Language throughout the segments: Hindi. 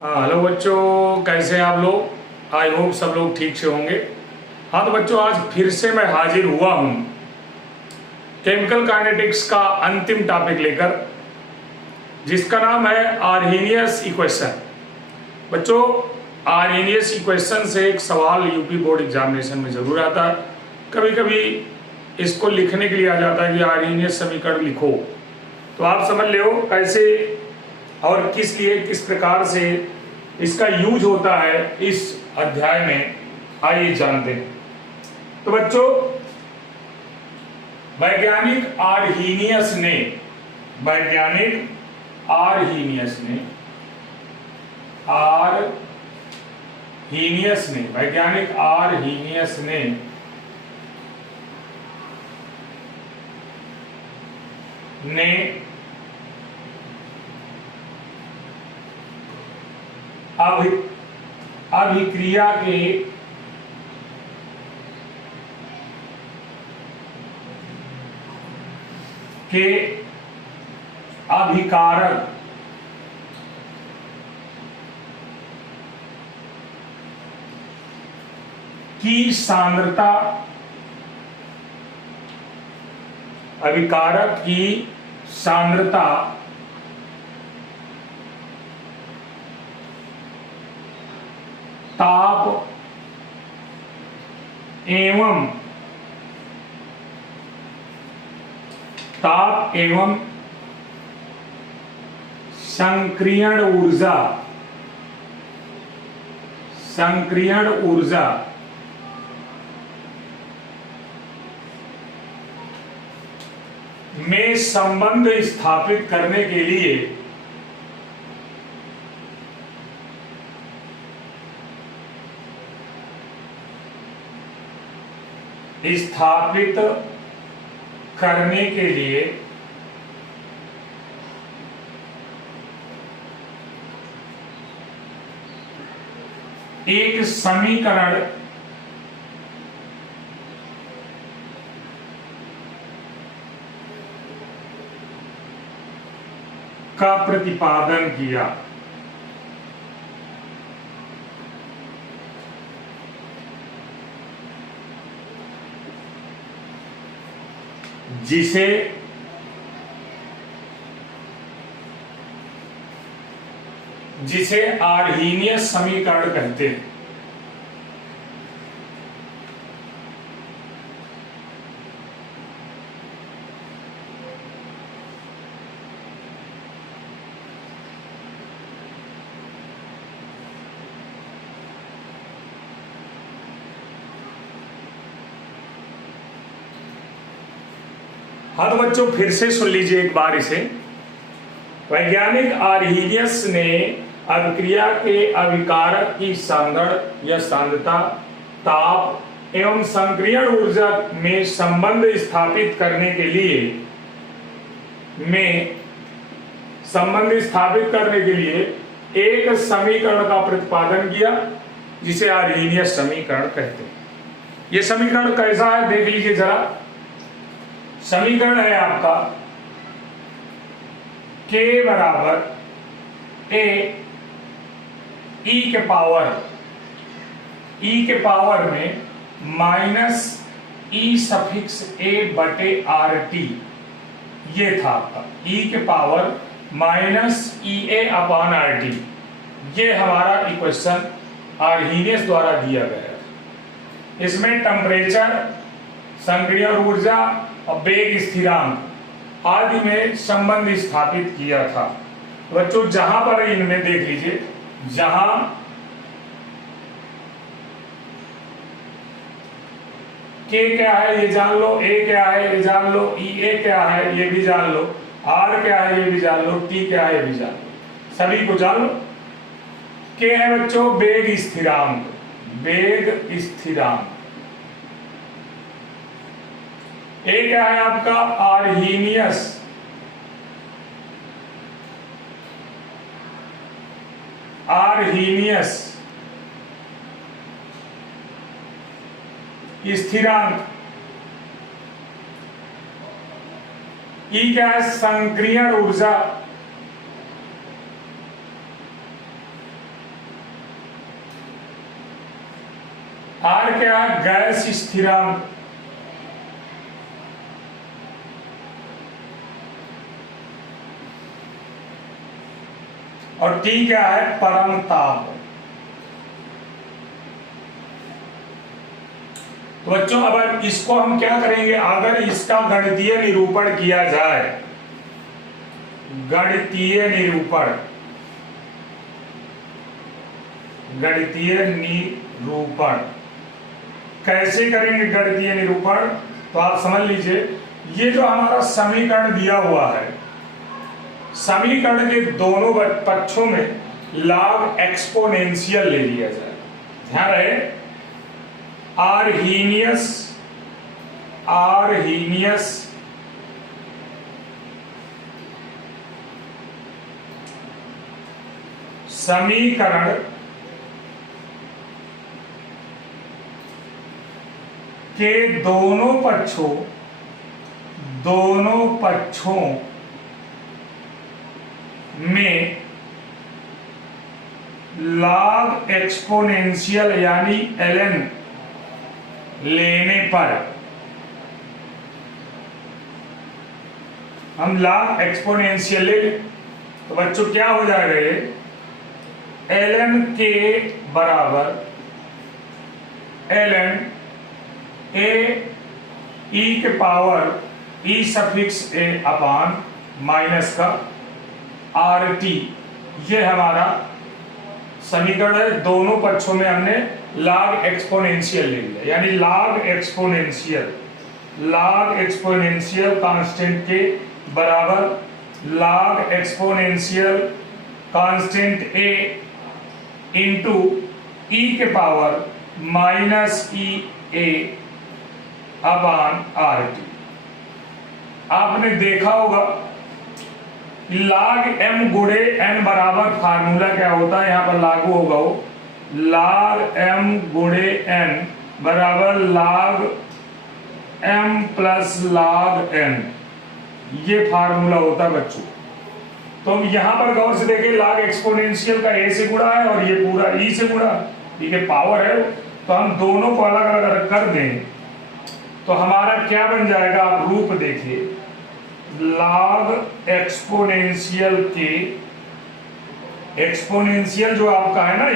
हाँ हेलो बच्चों, कैसे हैं आप लोग। आई होप सब लोग ठीक से होंगे। हाँ तो बच्चों, आज फिर से मैं हाजिर हुआ हूँ केमिकल काइनेटिक्स का अंतिम टॉपिक लेकर, जिसका नाम है आर्हेनियस इक्वेशन। बच्चों, आर्हेनियस इक्वेशन से एक सवाल यूपी बोर्ड एग्जामिनेशन में जरूर आता है। कभी कभी इसको लिखने के लिए आ जाता है कि आर्हेनियस समीकरण लिखो। तो आप समझ लो कैसे और किस लिए, किस प्रकार से इसका यूज होता है इस अध्याय में, आइए जानते हैं। तो बच्चों, वैज्ञानिक आर्हेनियस ने अभिक्रिया के अभिकारक की सांद्रता ताप एवं संक्रियण ऊर्जा में संबंध स्थापित करने के लिए एक समीकरण का प्रतिपादन किया, जिसे आर्हेनियस समीकरण कहते हैं। हाँ तो बच्चों, फिर से सुन लीजिए एक बार इसे। वैज्ञानिक आर्हेनियस ने अभिक्रिया के अभिकारक की सांद्रण या सांद्रता, ताप एवं संक्रियण ऊर्जा में संबंध स्थापित करने के लिए एक समीकरण का प्रतिपादन किया, जिसे आर्हेनियस समीकरण कहते हैं। यह समीकरण कैसा है देख लीजिए जरा। समीकरण है आपका K बराबर A e के पावर में माइनस ई सफिक्स a बटे आर टी। ये था आपका e के पावर माइनस ई ए अपॉन आर टी। ये हमारा इक्वेशन आर्हेनियस द्वारा दिया गया है। इसमें टेम्परेचर, संक्रियण ऊर्जा और वेग स्थिरांक आदि में संबंध स्थापित किया था। बच्चों, जहां पर इनमें देख लीजिए, जहां K क्या है ये जान लो, A क्या है ये जान लो, E A क्या है ये भी जान लो, R क्या है ये भी जान लो, T क्या है ये भी जान लो, सभी को जान लो। K है बच्चों वेग स्थिरांक। A क्या है आपका आर्हेनियस स्थिरांक। ई क्या है संक्रियण ऊर्जा। आर क्या है? गैस स्थिरांक। और टी क्या है? परमताप। तो बच्चों अब इसको हम क्या करेंगे, अगर इसका गणितीय निरूपण किया जाए, गणितीय निरूपण, गणितीय निरूपण कैसे करेंगे? गणितीय निरूपण तो आप समझ लीजिए, ये जो हमारा समीकरण दिया हुआ है, समीकरण के दोनों पक्षों में log एक्सपोनेंशियल ले लिया जाए। ध्यान रहे, आर्हीनियस समीकरण के दोनों पक्षों में log एक्सपोनेंशियल यानी ln लेने पर, हम log एक्सपोनेंशियल ले लें तो बच्चों क्या हो जाएगा? ये ln के बराबर ln a e के power e suffix a upon minus का RT, ये हमारा समीकरण है। दोनों पक्षों में हमने log एक्सपोनेंशियल ले लिया, यानी log एक्सपोनेंशियल कांस्टेंट के बराबर log exponential constant a into e के पावर माइनस ई ए अपान RT। आपने देखा होगा log m गुणे n बराबर फार्मूला क्या होता है, यहां पर लागू होगा वो log m गुणे n बराबर log m plus log n, ये फार्मूला होता है बच्चों। तो यहां पर गौर से देखिए, log एक्सपोनेंशियल का a से गुणा है और ये पूरा e से गुणा, e के पावर है, तो हम दोनों को अलग अलग कर दें तो हमारा क्या बन जाएगा? आप रूप देखिए, log एक्सपोनेंशियल के, एक्सपोनेंशियल जो आपका है ना,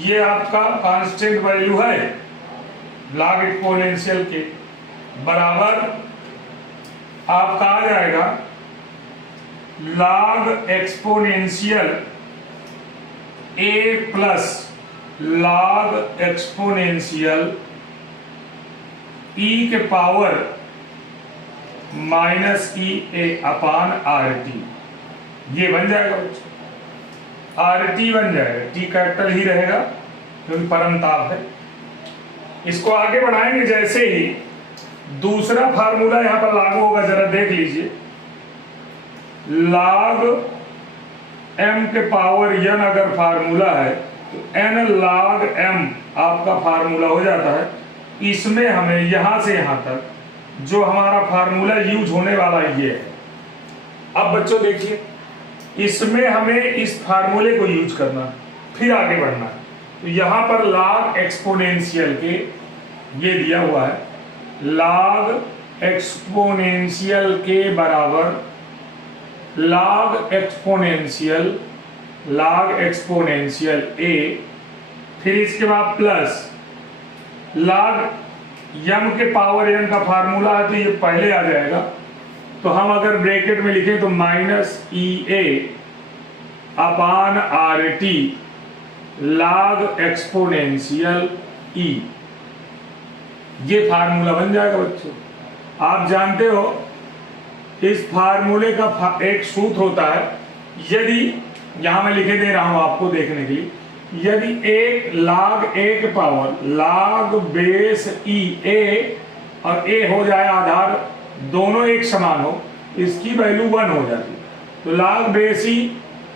ये आपका कांस्टेंट वैल्यू है, log एक्सपोनेंशियल के बराबर आपका आ जाएगा log exponential a plus log exponential e के पावर माइनस ई ए अपान RT, ये बन जाएगा बच्चों, RT बन जाएगा, T कैपिटल ही रहेगा क्योंकि परमताप है। इसको आगे बढ़ाएंगे, जैसे ही दूसरा फार्मूला यहां पर लागू होगा, जरा देख लीजिए, log m के पावर n अगर फार्मूला है तो n log m आपका फार्मूला हो जाता है। इसमें हमें यहां से यहां तक जो हमारा फार्मूला यूज होने वाला ये है। अब बच्चों देखिए, इसमें हमें इस फार्मूले को यूज करना, फिर आगे बढ़ना है। तो यहां पर log एक्सपोनेंशियल के ये दिया हुआ है, log एक्सपोनेंशियल के बराबर log एक्सपोनेंशियल a, फिर इसके बाद प्लस log m के पावर n का फार्मूला है तो ये पहले आ जाएगा, तो हम अगर ब्रैकेट में लिखें तो माइनस ई ए अपान RT log एक्सपोनेंशियल e, ये फार्मूला बन जाएगा बच्चों। आप जानते हो इस फार्मूले का एक सूत्र होता है, यदि यहां मैं लिखे दे रहा हूं आपको देखने के लिए, यदि एक log a के power log base e a और a हो जाए आधार, दोनों एक समान हो, इसकी वैल्यू 1 हो जाती है। तो log बेस e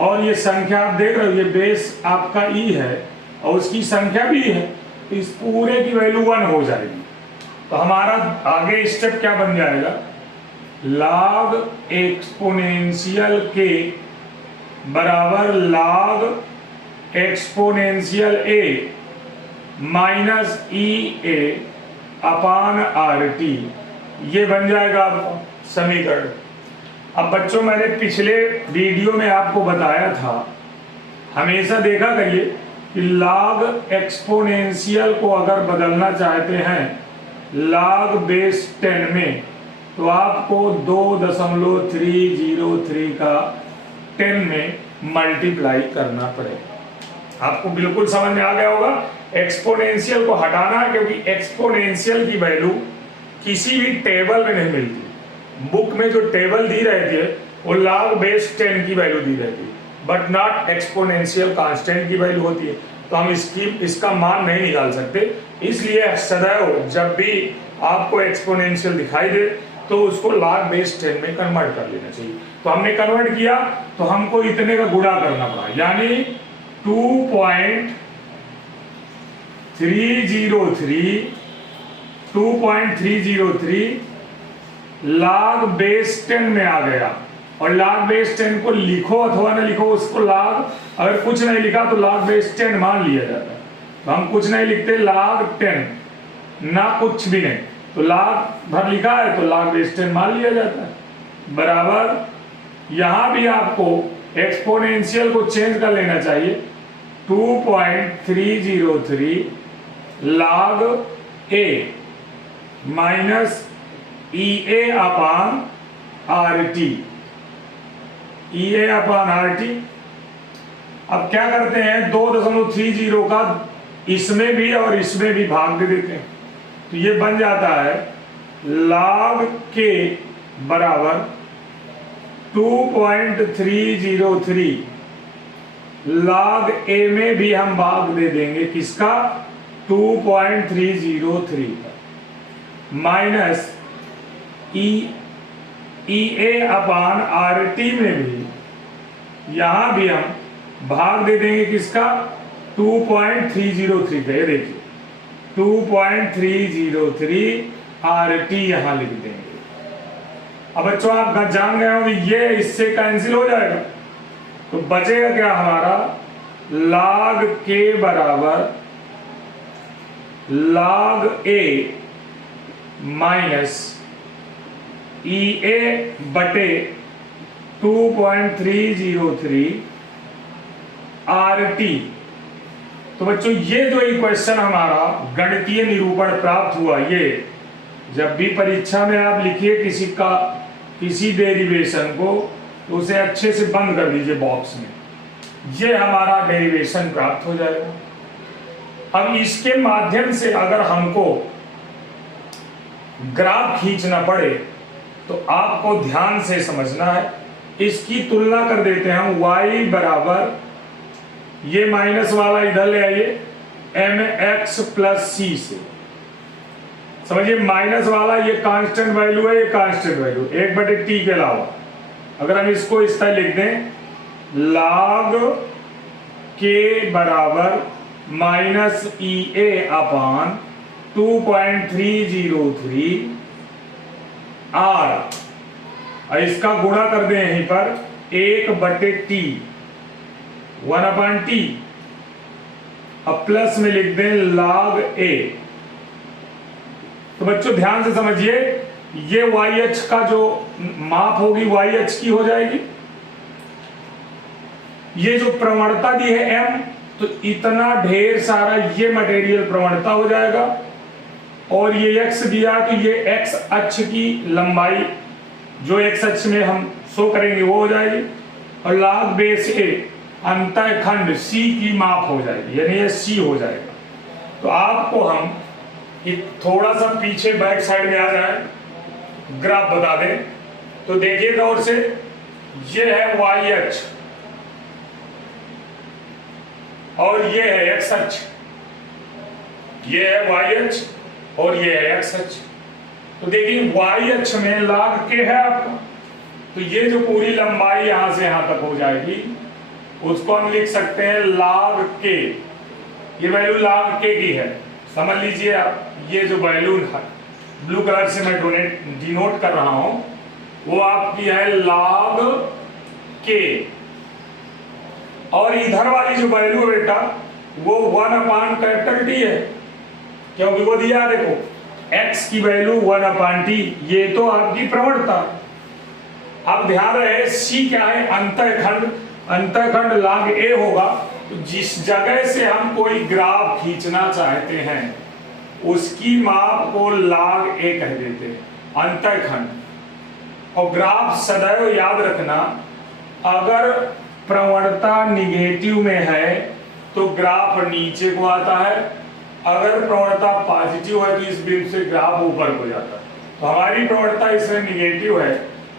और ये संख्या आप देख रहे हो, ये बेस आपका e है और उसकी संख्या भी है, तो इस पूरे की वैल्यू 1 हो जाएगी। तो हमारा आगे स्टेप क्या बन जाएगा? log एक्सपोनेंशियल के बराबर log exponential a minus EA upon RT, ये बन जाएगा आपका समीकरण। अब बच्चों मैंने पिछले वीडियो में आपको बताया था, हमेशा देखा करिए कि लॉग एक्सपोनेंशियल को अगर बदलना चाहते हैं लॉग बेस 10 में तो आपको 2.303 का 10 में मल्टीप्लाई करना पड़ेगा। आपको बिल्कुल समझ में आ गया होगा। एक्सपोनेंशियल को हटाना है क्योंकि एक्सपोनेंशियल की वैल्यू किसी भी टेबल में नहीं मिलती। बुक में जो टेबल दी रहती है वो लॉग बेस 10 की वैल्यू दी रहती है, बट नॉट एक्सपोनेंशियल कांस्टेंट की वैल्यू होती है, तो हम इसका मान नहीं निकाल सकते। इसलिए सदैव जब भी आपको एक्सपोनेंशियल दिखाई दे तो उसको लॉग बेस 10 में कन्वर्ट कर लेना चाहिए। तो हमने कन्वर्ट किया तो हमको इतने का गुणा करना पड़ा, यानी 2.303 लॉग बेस 10 में आ गया। और लॉग बेस 10 को लिखो अथवा ना लिखो, उसको लॉग, अगर कुछ नहीं लिखा तो लॉग बेस 10 मान लिया जाता है। तो हम कुछ नहीं लिखते, log 10 ना कुछ भी नहीं, तो log भर लिखा है तो log बेस 10 मान लिया जाता है। बराबर यहां भी आपको एक्सपोनेंशियल को चेंज कर लेना चाहिए, 2.303 log A minus EA upon RT, EA upon RT। अब क्या करते हैं, 2.30 का इसमें भी और इसमें भी भाग दे देते हैं, तो ये बन जाता है log K बराबर 2.303 log A में भी हम भाग दे देंगे किसका, 2.303 का, माइनस EA अपान RT में भी यहां भी हम भाग दे देंगे किसका, 2.303 का। ये देखिए 2.303 RT यहां लिख देंगे। अब बच्चों आप जान गए होंगे ये इससे कैंसिल हो जाएगा, तो बचेगा क्या हमारा, log K बराबर log A माइनस EA बटे 2.303 RT। तो बच्चों ये जो इक्वेशन हमारा गणितीय निरूपण प्राप्त हुआ, ये जब भी परीक्षा में आप लिखिए किसी डेरिवेशन को तो उसे अच्छे से बंद कर दीजिए बॉक्स में, ये हमारा डेरिवेशन प्राप्त हो जाएगा। अब इसके माध्यम से अगर हमको ग्राफ खींचना पड़े तो आपको ध्यान से समझना है। इसकी तुलना कर देते हैं हम, y बराबर ये माइनस वाला इधर ले आइए mx प्लस c से, समझिए माइनस वाला ये कांस्टेंट वैल्यू है, ये कांस्टेंट वैल्यू 1/t के अलावा। अगर हम इसको इस तरह लिख दें, log k बराबर माइनस EA अपान 2.303 R, इसका गुणा कर दें यहीं पर 1/t 1/t, अब प्लस में लिख दें log A। तो बच्चों ध्यान से समझिए, ये YH का जो माप होगी YH की हो जाएगी, ये जो प्रवणता दी है M, तो इतना ढेर सारा ये मटेरियल प्रवणता हो जाएगा, और ये x दिया तो ये x अक्ष की लंबाई जो x अक्ष में हम शो करेंगे वो हो जाएगी, और log बेस A अंतःखंड C की माप हो जाएगी, यानी ये C हो जाएगा। तो आपको हम थोड़ा सा पीछे बैक साइड में आ जाए, ग्राफ बता दें तो देखिए गौर से, ये है YH और ये है x अक्ष, ये है YH और ये है x अक्ष। तो देखिए y अक्ष में log k है आपका, तो ये जो पूरी लंबाई यहां से यहां तक हो जाएगी उसको हम लिख सकते हैं log k, ये वैल्यू log k की है, समझ लीजिए आप। ये जो वैल्यू ब्लू कलर से मैं डिनोट कर रहा हूं वो आपकी है log k, और इधर वाली जो वैल्यू है बेटा वो 1/T है, क्योंकि वो दिया देखो x की वैल्यू 1/T, ये तो आपकी प्रवणता। अब ध्यान रहे c क्या है, अंतःखंड, अंतःखंड log a होगा। तो जिस जगह से हम कोई ग्राफ खींचना चाहते हैं उसकी माप को log a कह देते हैं, अंतःखंड। और ग्राफ सदैव याद रखना, अगर प्रवणता निगेटिव में है तो ग्राफ नीचे को आता है, अगर प्रवणता पॉजिटिव है तो इस बिंदु से ग्राफ ऊपर को जाता है। तो हमारी प्रवणता इसमें निगेटिव है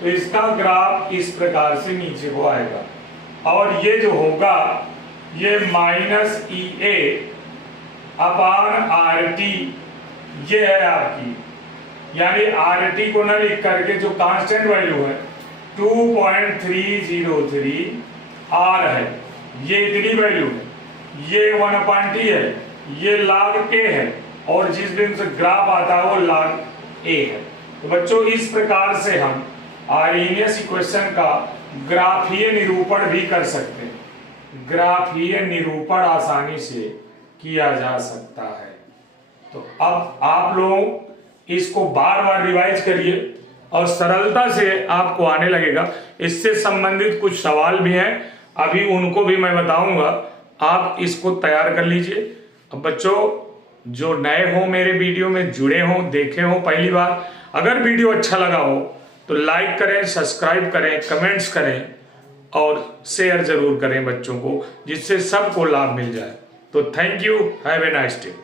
तो इसका ग्राफ इस प्रकार से नीचे को आएगा। और ये जो होगा ये -EA/RT ये है आपकी, यानी RT को न लिख करके जो कांस्टेंट वैल्यू है 2.303 R है, ये इतनी वैल्यू है, ये 1/T है, ये log a है, और जिस बिंदु से ग्राफ आता है वो log a है। तो बच्चों इस प्रकार से हम आर्हेनियस इक्वेशन का ग्राफीय निरूपण भी कर सकते हैं। ग्राफीय निरूपण आसानी से किया जा सकता है। तो अब आप लोग इसको बार बार रिवाइज करिए और सरलता से आपको आने लगेगा। इससे संबंधित कुछ सवाल भी हैं, अभी उनको भी मैं बताऊंगा, आप इसको तैयार कर लीजिए। अब बच्चों जो नए हो मेरे वीडियो में जुड़े हो, देखे हो पहली बार, अगर वीडियो अच्छा लगा हो तो लाइक करें, सब्सक्राइब करें, कमेंट्स करें और शेयर जरूर करें बच्चों को, जिससे सबको लाभ मिल जाए। तो thank you, have a nice day.